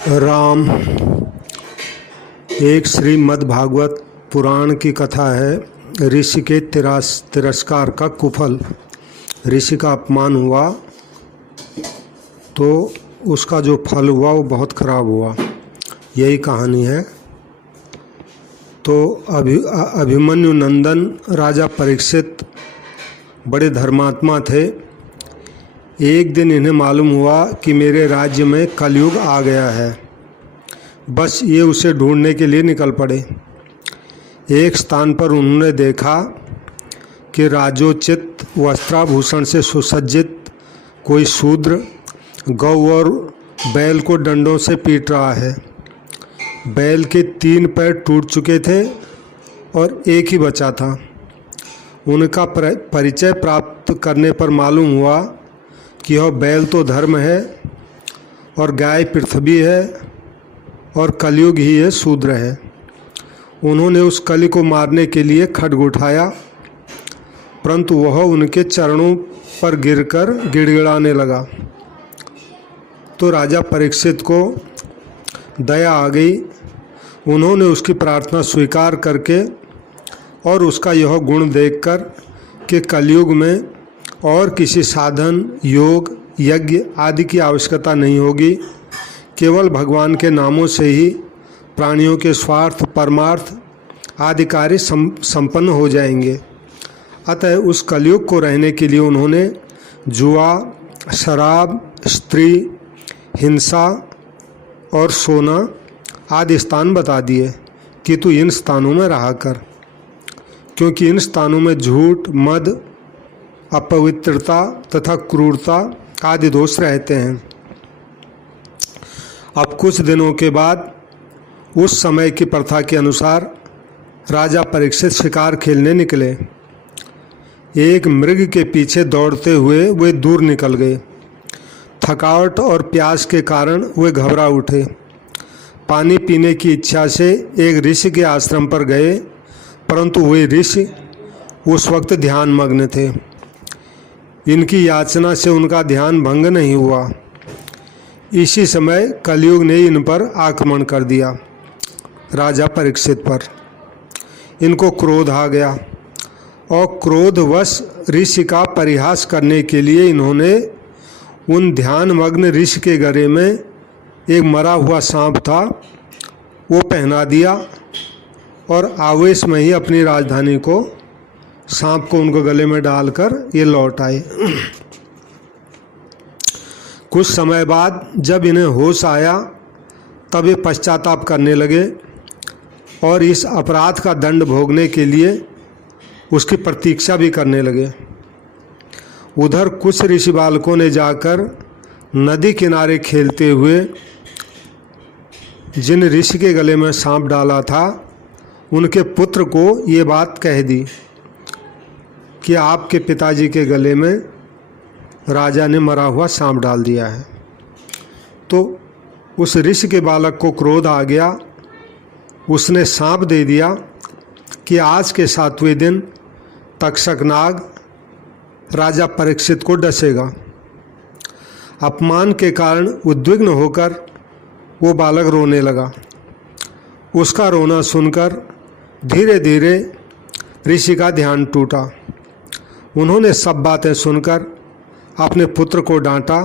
राम। एक श्रीमद् भागवत पुराण की कथा है। ऋषि के तिरस्कार का कुफल। ऋषि का अपमान हुआ तो उसका जो फल हुआ वो बहुत खराब हुआ, यही कहानी है। तो अभिमन्यु नंदन राजा परीक्षित बड़े धर्मात्मा थे। एक दिन इन्हें मालूम हुआ कि मेरे राज्य में कलयुग आ गया है। बस ये उसे ढूंढने के लिए निकल पड़े। एक स्थान पर उन्होंने देखा कि राजोचित वस्त्राभूषण से सुसज्जित कोई शूद्र गौ और बैल को डंडों से पीट रहा है। बैल के 3 पैर टूट चुके थे और एक ही बचा था। उनका परिचय प्राप्त करने पर मालूम हुआ कि यह बैल तो धर्म है और गाय पृथ्वी है और कलयुग ही ये शूद्र है। उन्होंने उस कलि को मारने के लिए खड्ग उठाया, परंतु वह उनके चरणों पर गिरकर गिड़गिड़ाने लगा। तो राजा परीक्षित को दया आ गई। उन्होंने उसकी प्रार्थना स्वीकार करके और उसका यह गुण देखकर कि कलयुग में और किसी साधन, योग, यज्ञ आदि की आवश्यकता नहीं होगी, केवल भगवान के नामों से ही प्राणियों के स्वार्थ, परमार्थ आदि कार्य संपन्न हो जाएंगे। अतः उस कलयुग को रहने के लिए उन्होंने जुआ, शराब, स्त्री, हिंसा और सोना आदि स्थान बता दिए कि तू इन स्थानों में रहा कर, क्योंकि इन स्थानों में झूठ, मद, अपवित्रता तथा क्रूरता आदि दोष रहते हैं। अब कुछ दिनों के बाद उस समय की प्रथा के अनुसार राजा परीक्षित शिकार खेलने निकले। एक मृग के पीछे दौड़ते हुए वे दूर निकल गए। थकावट और प्यास के कारण वे घबरा उठे। पानी पीने की इच्छा से एक ऋषि के आश्रम पर गए, परंतु वे ऋषि उस वक्त ध्यान मग्न थे। इनकी याचना से उनका ध्यान भंग नहीं हुआ। इसी समय कलयुग ने इन पर आक्रमण कर दिया, राजा परीक्षित पर। इनको क्रोध आ गया और क्रोधवश ऋषि का परिहास करने के लिए इन्होंने उन ध्यानमग्न ऋषि के गले में एक मरा हुआ सांप था वो पहना दिया और आवेश में ही अपनी राजधानी को, सांप को उनको गले में डालकर ये लौट आए। कुछ समय बाद जब इन्हें होश आया तब ये पश्चाताप करने लगे और इस अपराध का दंड भोगने के लिए उसकी प्रतीक्षा भी करने लगे। उधर कुछ ऋषि बालकों ने जाकर नदी किनारे खेलते हुए जिन ऋषि के गले में सांप डाला था उनके पुत्र को ये बात कह दी कि आपके पिताजी के गले में राजा ने मरा हुआ सांप डाल दिया है। तो उस ऋषि के बालक को क्रोध आ गया। उसने सांप दे दिया कि आज के 7वें दिन तक्षक नाग राजा परीक्षित को डसेगा। अपमान के कारण उद्विग्न होकर वो बालक रोने लगा। उसका रोना सुनकर धीरे धीरे ऋषि का ध्यान टूटा। उन्होंने सब बातें सुनकर अपने पुत्र को डांटा।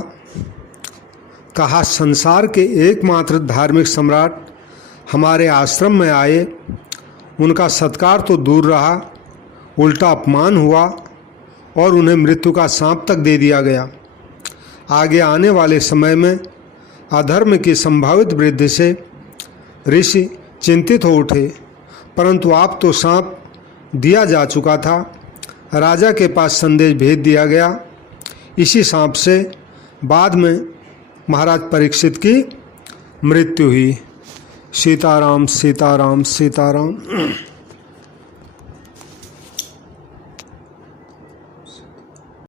कहा, संसार के एकमात्र धार्मिक सम्राट हमारे आश्रम में आए, उनका सत्कार तो दूर रहा, उल्टा अपमान हुआ और उन्हें मृत्यु का सांप तक दे दिया गया। आगे आने वाले समय में अधर्म की संभावित वृद्धि से ऋषि चिंतित हो उठे, परंतु आप तो सांप दिया जा चुका था। राजा के पास संदेश भेज दिया गया। इसी सांप से बाद में महाराज परीक्षित की मृत्यु हुई। सीताराम सीताराम सीताराम।